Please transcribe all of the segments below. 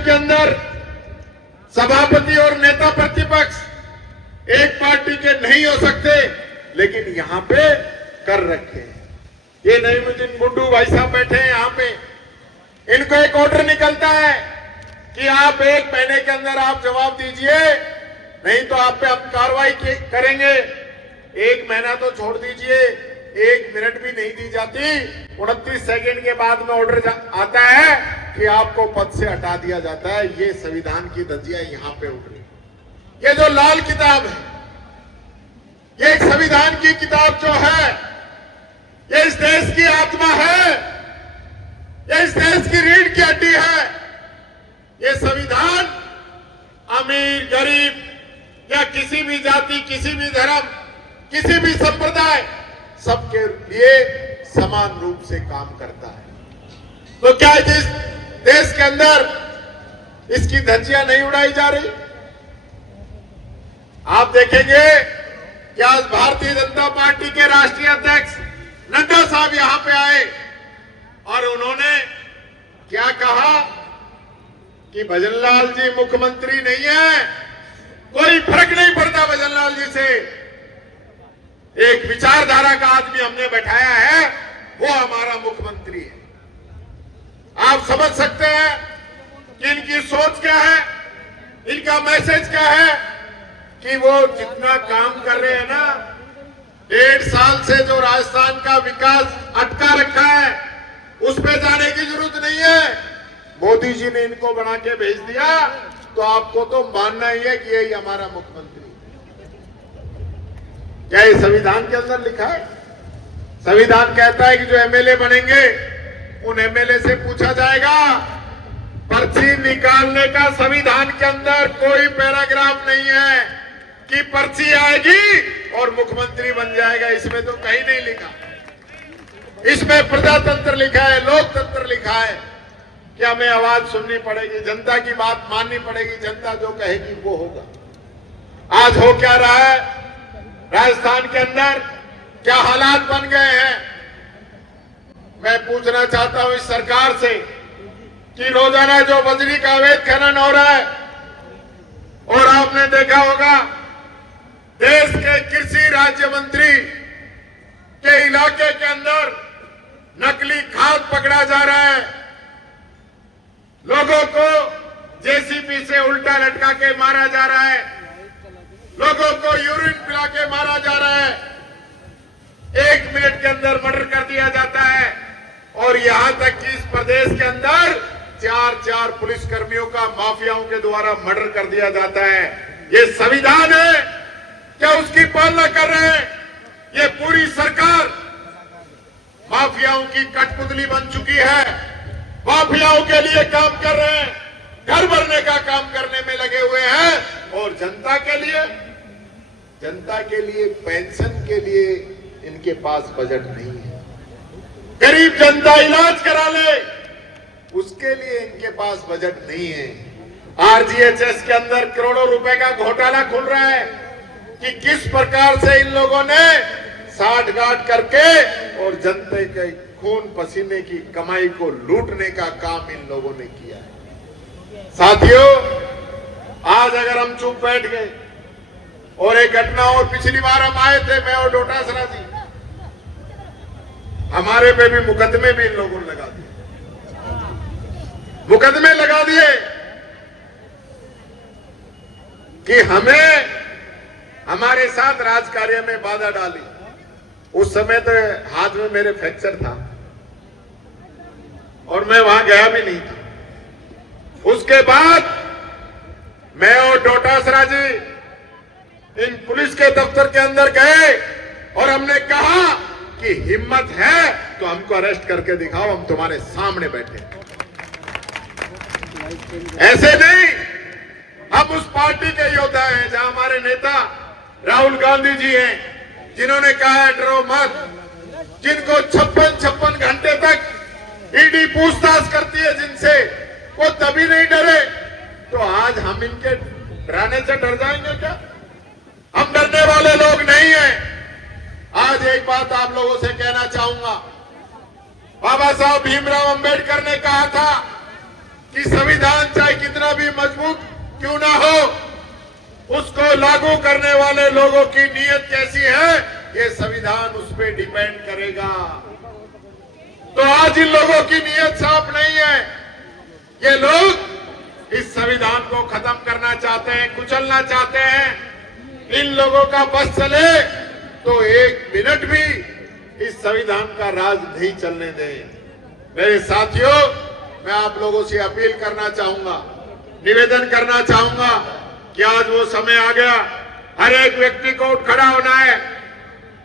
के अंदर सभापति और नेता प्रतिपक्ष एक पार्टी के नहीं हो सकते, लेकिन यहां पे कर रखे हैं। ये नईमुद्दीन गुड्डू भाई साहब बैठे हैं यहां पे, इनको एक ऑर्डर निकलता है कि आप 1 महीने के अंदर आप जवाब दीजिए, नहीं तो आप पे हम कार्रवाई करेंगे। 1 महीना तो छोड़ दीजिए, 1 मिनट भी नहीं दी जाती, 29 सेकंड के बाद में ऑर्डर आता है कि आपको पद से हटा दिया जाता है। ये संविधान की धज्जियां यहां पे उठ रही। ये जो लाल किताब है, ये एक संविधान की किताब जो है, ये इस देश की आत्मा है, ये इस देश की रीढ़ की हड्डी है। ये संविधान अमीर गरीब या किसी भी जाति, किसी भी धर्म, किसी भी संप्रदाय, सबके लिए समान रूप से काम करता है। तो क्या जिस देश के अंदर इसकी धज्जियां नहीं उड़ाई जा रही? आप देखेंगे कि आज भारतीय जनता पार्टी के राष्ट्रीय अध्यक्ष नड्डा साहब यहां पे आए और उन्होंने क्या कहा कि भजनलाल जी मुख्यमंत्री नहीं है, कोई फर्क नहीं पड़ता भजनलाल जी से। एक विचारधारा का आदमी हमने बैठाया है, वो हमारा मुख्यमंत्री है। आप समझ सकते हैं कि इनकी सोच क्या है, इनका मैसेज क्या है कि वो जितना काम कर रहे हैं ना, 1.5 साल से जो राजस्थान का विकास अटका रखा है, उस पे जाने की जरूरत नहीं है। मोदी जी ने इनको बना के भेज दिया, तो आपको तो मानना ही है कि यही हमारा मुख्यमंत्री है। क्या ये संविधान के अंदर लिखा है? संविधान कहता है कि जो एमएलए बनेंगे उन एमएलए से पूछा जाएगा। पर्ची निकालने का संविधान के अंदर कोई पैराग्राफ नहीं है कि पर्ची आएगी और मुख्यमंत्री बन जाएगा। इसमें तो कहीं नहीं लिखा। इसमें प्रजातंत्र लिखा है, लोकतंत्र लिखा है कि हमें आवाज सुननी पड़ेगी, जनता की बात माननी पड़ेगी, जनता जो कहेगी वो होगा। आज हो क्या रहा है राजस्थान के अंदर, क्या हालात बन गए हैं? मैं पूछना चाहता हूं इस सरकार से कि रोजाना जो बजरी का अवैध खनन हो रहा है, और आपने देखा होगा देश के कृषि राज्य मंत्री के इलाके के अंदर नकली खाद पकड़ा जा रहा है, लोगों को जेसीबी से उल्टा लटका के मारा जा रहा है, लोगों को यूरिन पिला के मारा जा रहा है, 1 मिनट के अंदर मर्डर कर दिया जाता है। और यहां तक कि इस प्रदेश के अंदर 4 पुलिस कर्मियों का माफियाओं के द्वारा मर्डर कर दिया जाता है। ये संविधान है क्या उसकी पालना कर रहे हैं? ये पूरी सरकार माफियाओं की कठपुतली बन चुकी है, माफियाओं के लिए काम कर रहे हैं, घर भरने का काम करने में लगे हुए हैं। और जनता के लिए पेंशन के लिए इनके पास बजट नहीं है। गरीब जनता इलाज करा ले, उसके लिए इनके पास बजट नहीं है। आरजीएचएस के अंदर करोड़ों रुपए का घोटाला खुल रहा है कि किस प्रकार से इन लोगों ने साठगांठ करके और जनता के खून पसीने की कमाई को लूटने का काम इन लोगों ने किया है। साथियों, आज अगर हम चुप बैठ गए, और एक घटना और पिछली बार हम आए थे, मैं और डोटासरा जी, हमारे पे भी मुकदमे भी इन लोगों ने लगा दिए, मुकदमे लगा दिए कि हमें हमारे साथ राजकार्य में बाधा डाली। उस समय तो हाथ में मेरे फ्रैक्चर था और मैं वहां गया भी नहीं था। उसके बाद मैं और डोटासरा जी इन पुलिस के दफ्तर के अंदर गए और हमने कहा कि हिम्मत है तो हमको अरेस्ट करके दिखाओ, हम तुम्हारे सामने बैठे। ऐसे नहीं, हम उस पार्टी के योद्धा हैं जहां हमारे नेता राहुल गांधी जी हैं, जिन्होंने कहा है डरो मत, जिनको 56 घंटे तक ईडी पूछताछ करती है जिनसे, वो तभी नहीं डरे। तो आज हम इनके डराने से डर जाएंगे क्या? हम डरने वाले लोग नहीं हैं। आज एक बात आप लोगों से कहना चाहूंगा, बाबा साहब भीमराव अंबेडकर ने कहा था कि संविधान चाहे कितना कितना भी मजबूत क्यों ना हो, उसको लागू करने वाले लोगों की नीयत कैसी है, ये संविधान उस पर डिपेंड करेगा। तो आज इन लोगों की नीयत साफ नहीं है। ये लोग इस संविधान को खत्म करना चाहते हैं, कुचलना चाहते हैं। इन लोगों का बस चले तो एक मिनट भी इस संविधान का राज नहीं चलने दें। मेरे साथियों, मैं आप लोगों से अपील करना चाहूंगा, निवेदन करना चाहूंगा कि आज वो समय आ गया, हर एक व्यक्ति को उठ खड़ा होना है।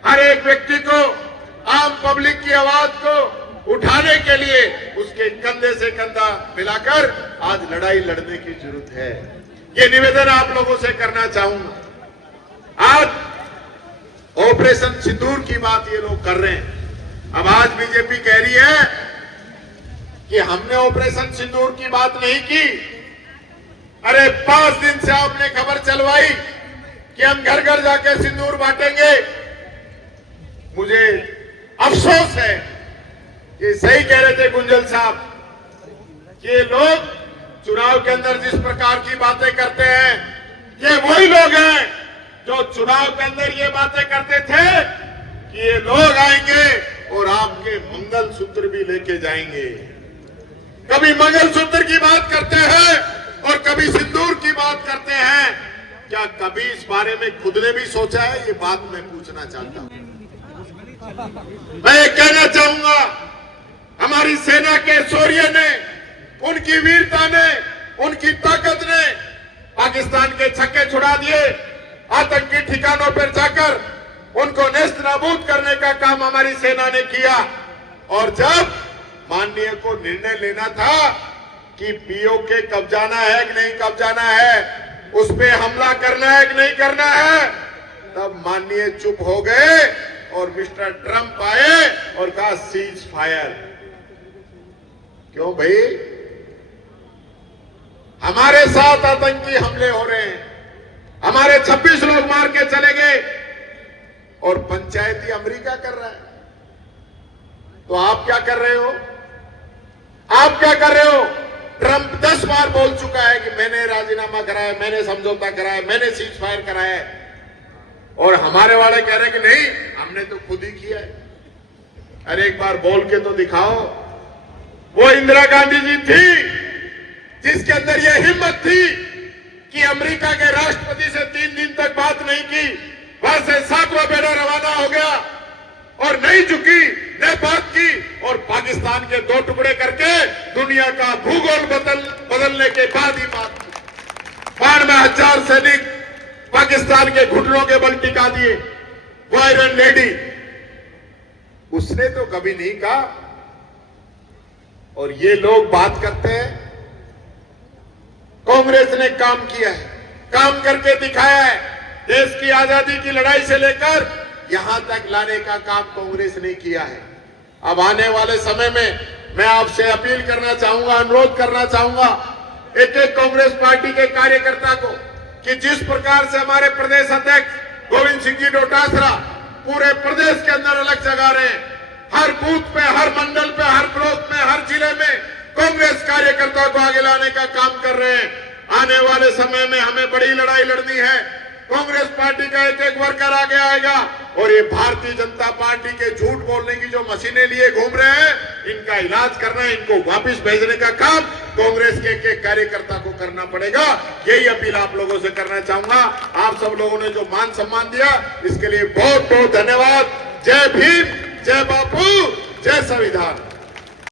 हर एक व्यक्ति को, आम पब्लिक की आवाज को उठाने के लिए उसके कंधे से कंधा मिलाकर आज लड़ाई लड़ने की जरूरत है। ये निवेदन आप लोगों से करना चाहूंगा। आज ऑपरेशन सिंदूर की बात ये लोग कर रहे हैं। अब आज बीजेपी कह रही है कि हमने ऑपरेशन सिंदूर की बात नहीं की। अरे 5 दिन से आपने खबर चलवाई कि हम घर घर जाके सिंदूर बांटेंगे। मुझे अफसोस है कि सही कह रहे थे गुंजल साहब कि ये लोग चुनाव के अंदर जिस प्रकार की बातें करते हैं, ये वही लोग हैं जो चुनाव के अंदर ये बातें करते थे कि ये लोग आएंगे और आपके मंगलसूत्र भी लेके जाएंगे। कभी मंगलसूत्र की बात करते हैं और कभी सिंदूर की बात करते हैं। क्या कभी इस बारे में खुद ने भी सोचा है? ये बात मैं पूछना चाहता हूं। मैं कहना चाहूंगा, हमारी सेना के शौर्य ने, उनकी वीरता ने, उनकी ताकत ने पाकिस्तान के छक्के छुड़ा दिए। आतंकी ठिकानों पर जाकर उनको नेस्त नाबूद करने का काम हमारी सेना ने किया। और जब माननीय को निर्णय लेना था कि पीओके कब जाना है कि नहीं कब जाना है, उस पे हमला करना है कि नहीं करना है, तब माननीय चुप हो गए और मिस्टर ट्रंप आए और कहा सीज फायर। क्यों भाई? हमारे साथ आतंकी हमले हो रहे हैं, हमारे 26 लोग मार के चले गए और पंचायती अमेरिका कर रहा है। तो आप क्या कर रहे हो? आप क्या कर रहे हो? ट्रंप 10 बार बोल चुका है कि मैंने राजीनामा कराया, मैंने समझौता कराया, मैंने सीज फायर कराया है, और हमारे वाले कह रहे हैं कि नहीं, हमने तो खुद ही किया है। अरे एक बार बोल के तो दिखाओ। वो इंदिरा गांधी जी थी जिसके अंदर यह हिम्मत थी कि अमेरिका के राष्ट्रपति से 3 दिन तक बात नहीं की, वहां से 7वां बेड़ा रवाना हो गया और नहीं झुकी, न बात की, और पाकिस्तान के 2 टुकड़े करके दुनिया का भूगोल बदलने के बाद ही बात की। 92,000 सैनिक पाकिस्तान के घुटनों के बल टिका दिए। वो आयरन लेडी, उसने तो कभी नहीं कहा। और ये लोग बात करते हैं कांग्रेस ने काम किया है, काम करके दिखाया है। देश की आजादी की लड़ाई से लेकर यहां तक लाने का काम कांग्रेस ने किया है। अब आने वाले समय में मैं आपसे अपील करना चाहूंगा, अनुरोध करना चाहूंगा एक एक कांग्रेस पार्टी के कार्यकर्ता को कि जिस प्रकार से हमारे प्रदेश अध्यक्ष गोविंद सिंह जी डोटासरा पूरे प्रदेश के अंदर अलग जगा रहे हैं, हर बूथ पे, हर मंडल पे, हर ब्लॉक में, हर जिले में कांग्रेस कार्यकर्ता को आगे लाने का काम कर रहे हैं। आने वाले समय में हमें बड़ी लड़ाई लड़नी है। कांग्रेस पार्टी का एक एक वर्कर आगे आएगा और ये भारतीय जनता पार्टी के झूठ बोलने की जो मशीनें लिए घूम रहे हैं, इनका इलाज करना है, इनको वापस भेजने का काम कांग्रेस के एक कार्यकर्ता को करना पड़ेगा। यही अपील आप लोगों से करना चाहूंगा। आप सब लोगों ने जो मान सम्मान दिया, इसके लिए बहुत बहुत धन्यवाद। जय भीम, जय बापू, जय संविधान।